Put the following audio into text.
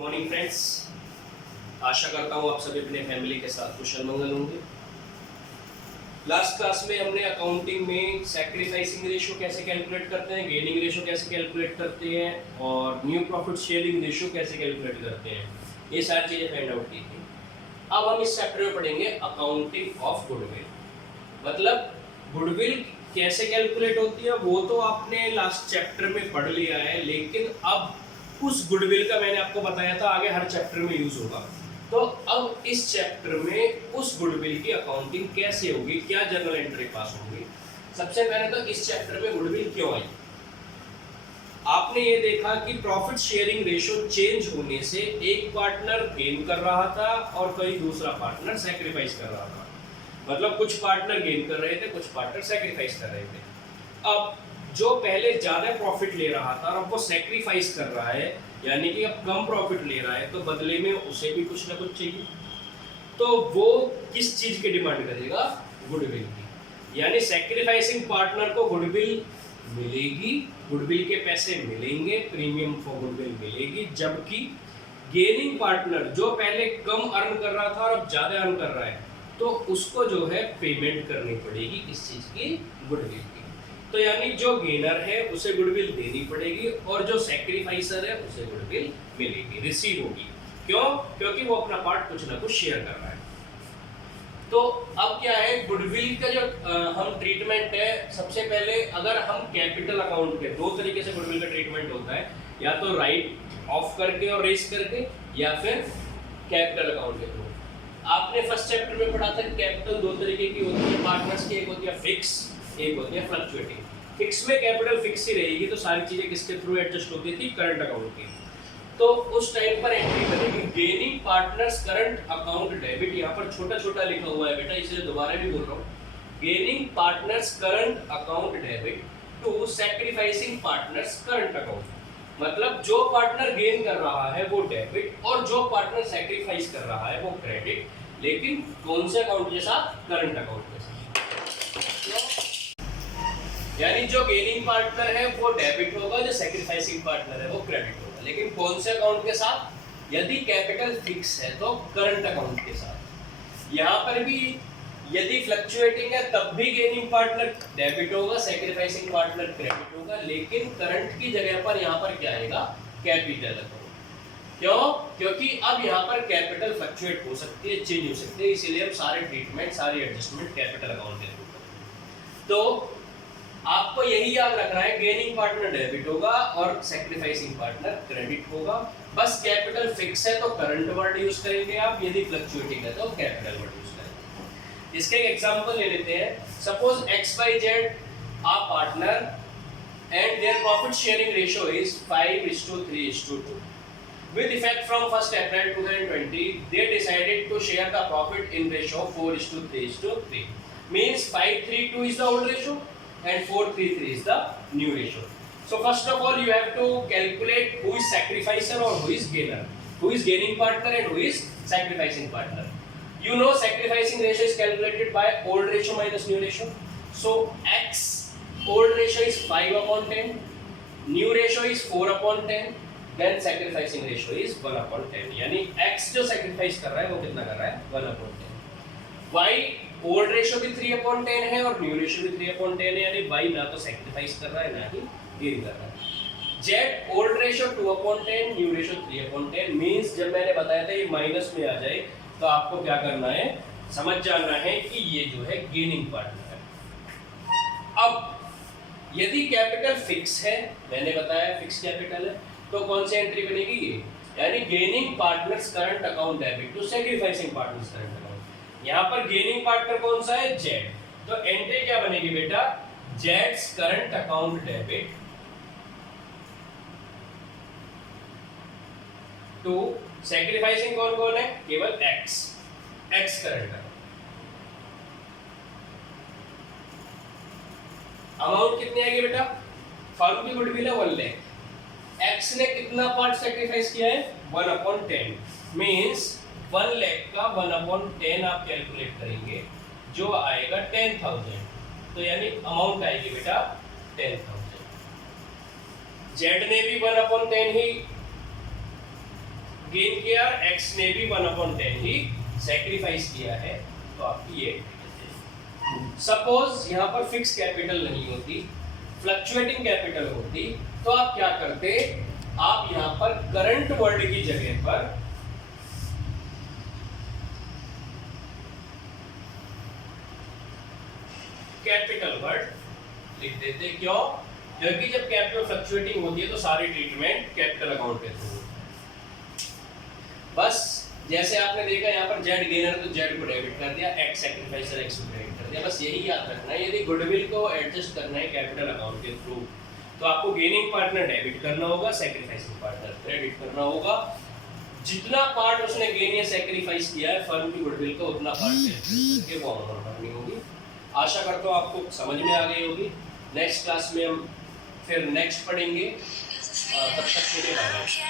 Morning friends, आशा करता हूँ आप सभी अपने फैमिली के साथ कुशल मंगल होंगे। लास्ट क्लास में हमने अकाउंटिंग में सैक्रिफाइसिंग रेशियो कैसे कैलकुलेट करते हैं, गेनिंग रेशियो कैसे कैलकुलेट करते हैं और न्यू प्रॉफिट शेयरिंग रेशियो कैसे कैलकुलेट करते हैं, ये सारी चीज़ें फाइंड आउट की थी। अब हम इस चैप्टर में पढ़ेंगे अकाउंटिंग ऑफ गुडविल। मतलब गुडविल कैसे कैलकुलेट होती है वो तो आपने लास्ट चैप्टर में पढ़ लिया है, लेकिन अब उस गुडविल का मैंने आपको बताया था आगे हर चैप्टर में यूज होगा। तो अब इस चैप्टर में उस गुडविल की अकाउंटिंग कैसे होगी, क्या जर्नल एंट्री पास होगी। सबसे पहले तो इस चैप्टर में गुडविल क्यों आई। आपने ये देखा कि प्रॉफिट शेयरिंग रेशियो चेंज होने से एक पार्टनर गेन कर रहा था और कोई दूसरा पार्टनर सैक्रिफाइस कर रहा था। मतलब कुछ पार्टनर गेन कर रहे थे, कुछ पार्टनर सैक्रिफाइस कर रहे थे। अब जो पहले ज्यादा प्रॉफिट ले रहा था और अब वो सैक्रिफाइस कर रहा है, यानी कि अब कम प्रॉफिट ले रहा है, तो बदले में उसे भी कुछ ना कुछ चाहिए। तो वो किस चीज की डिमांड करेगा? गुडविल की। यानी सैक्रिफाइसिंग पार्टनर को गुडविल मिलेगी, गुडविल के पैसे मिलेंगे, प्रीमियम फॉर गुडविल मिलेगी। जबकि गेनिंग पार्टनर जो पहले कम अर्न कर रहा था और अब ज्यादा अर्न कर रहा है, तो उसको जो है पेमेंट करनी पड़ेगी किस चीज की? गुडविल की। तो यानी जो गेनर है उसे गुडविल देनी पड़ेगी और जो सैक्रिफाइसर है उसे गुडविल मिलेगी, रिसीव होगी। क्यों? क्योंकि वो अपना पार्ट कुछ ना कुछ शेयर कर रहा है। तो अब क्या है, गुडविल का जो हम ट्रीटमेंट है, सबसे पहले अगर हम कैपिटल अकाउंट के दो तरीके से गुडविल का ट्रीटमेंट होता है, या तो राइट ऑफ करके और रेस करके, या फिर कैपिटल अकाउंट के थ्रू। आपने फर्स्ट चैप्टर में पढ़ा था कि कैपिटल दो तरीके की होती है पार्टनर्स की, एक होती है फिक्स, एक होती है फ्लक्चुएटिंग। फिक्स में कैपिटल फिक्स ही रहेगी, तो सारी चीजें किसके थ्रू एडजस्ट होती थी? करंट अकाउंट की। तो उस टाइम पर एंट्री करेंगे gaining partners current account debit. यहाँ पर छोटा छोटा लिखा हुआ है बेटा, इसलिए दोबारा भी बोल रहा हूँ। Gaining partners current account debit to sacrificing partners current account. मतलब जो पार्टनर गेन कर रहा है वो डेबिट और जो पार्टनर सैक्रिफाइस कर रहा है वो क्रेडिट। लेकिन कौन से अकाउंट के साथ? करंट अकाउंट के साथ। यानी जो गेनिंग पार्टनर है वो डेबिट होगा, जो सैक्रिफाइसिंग पार्टनर है वो क्रेडिट होगा। लेकिन कौन से अकाउंट के साथ? यदि कैपिटल फिक्स है तो करंट अकाउंट के साथ। यहाँ पर भी यदि फ्लक्चुएटिंग है तब भी गेनिंग पार्टनर डेबिट होगा, सैक्रिफाइसिंग पार्टनर क्रेडिट होगा। लेकिन करंट की जगह पर यहाँ पर क्या आएगा? Capital account. क्यों? क्योंकि अब यहाँ पर कैपिटल फ्लक्चुएट हो सकती है, चेंज हो सकती है, इसीलिए हम सारे ट्रीटमेंट, सारी एडजस्टमेंट कैपिटल अकाउंट के थ्रू करेंगे। तो आपको यही याद रखना है, गेनिंग पार्टनर डेबिट होगा और सैक्रिफाइसिंग पार्टनर क्रेडिट होगा। बस कैपिटल फिक्स है तो करंट वर्ड यूज करेंगे आप, यदि फ्लक्चुएटिंग है तो कैपिटल वर्ड यूज करेंगे। इसके एक एग्जांपल ले लेते हैं। सपोज XYZ आ partner and their profit sharing ratio is 5:3:2. With effect from 1st April 2020, they decided to share the profit in ratio 4:3:3. Means 5:3:2 is the old ratio and 4:3:3 is the new ratio. So first of all you have to calculate who is sacrificer or who is gainer, who is gaining partner and who is sacrificing partner. You know sacrificing ratio is calculated by old ratio minus new ratio. So X old ratio is 5/10, new ratio is 4/10, then sacrificing ratio is 1/10. यानी X जो sacrifice कर रहा है वो कितना कर रहा है? 1/10. Y ओल्ड रेशियो भी 3/10 है और न्यू रेशियो भी 3/10 है, यानी Y ना तो सैक्रिफाइस कर रहा है ना ही गेन कर रहा है। Z old ratio 2/10, new ratio 3/10। Means जब मैंने बताया था ये माइनस में आ जाए तो आपको क्या करना है? समझ जाना है कि ये जो है गेनिंग पार्टनर है। अब यदि कैपिटल फिक्स है, मैंने बताया फिक्स कैपिटल है, तो कौन सी एंट्री बनेगी? ये, यानी gaining partners current account debit to sacrificing partners current account. यहाँ पर गेनिंग पार्टनर कौन सा है? Z। तो एंट्री क्या बनेगी बेटा? Z's current account debit to sacrificing कौन कौन है? केवल X करंट अकाउंट। अमाउंट कितनी आएगी बेटा? फर्म की गुडविल है 1 लाख। X ने कितना पार्ट सैक्रिफाइस किया है? 1/10। मींस 1 लाख का 1/10 आप कैलकुलेट करेंगे, जो आएगा 10,000। तो यानी अमाउंट आएगी बेटा 10,000। Z ने भी 1/10 ही गेन किया, एक्स ने भी 1/10 ही सैक्रिफाइस किया है, तो आपकी ये सपोज यहाँ पर फिक्स कैपिटल नहीं होती, फ्लक्चुएटिंग कैपिटल होती, तो आप क्या करते, आप यहाँ पर करंट वर्ड की जगह पर कैपिटल वर्ड लिख देते। क्यों? क्योंकि जब कैपिटल फ्लक्चुएटिंग होती है तो सारी ट्रीटमेंट कैपिटल अकाउंट के थ्रू। बस जैसे आपने देखा यहाँ पर जेड गेनर तो जेड को डेबिट कर दिया, एक्स सैक्रिफाइसर एक्स को क्रेडिट कर दिया, बस यही याद रखना है। यदि गुडविल को एडजस्ट करना है कैपिटल अकाउंट के थ्रू, तो आपको गेनिंग पार्टनर डेबिट करना होगा, सैक्रिफाइसिंग पार्टनर क्रेडिट करना होगा। जितना पार्ट उसने गेन या सैक्रिफाइस किया है फर्म की गुडविल का, उतना पार्ट करके वो अमाउंट भरनी होगी। आशा करता हूँ आपको समझ में आ गई होगी। नेक्स्ट क्लास में हम फिर नेक्स्ट पढ़ेंगे, तब तक के लिए बाय।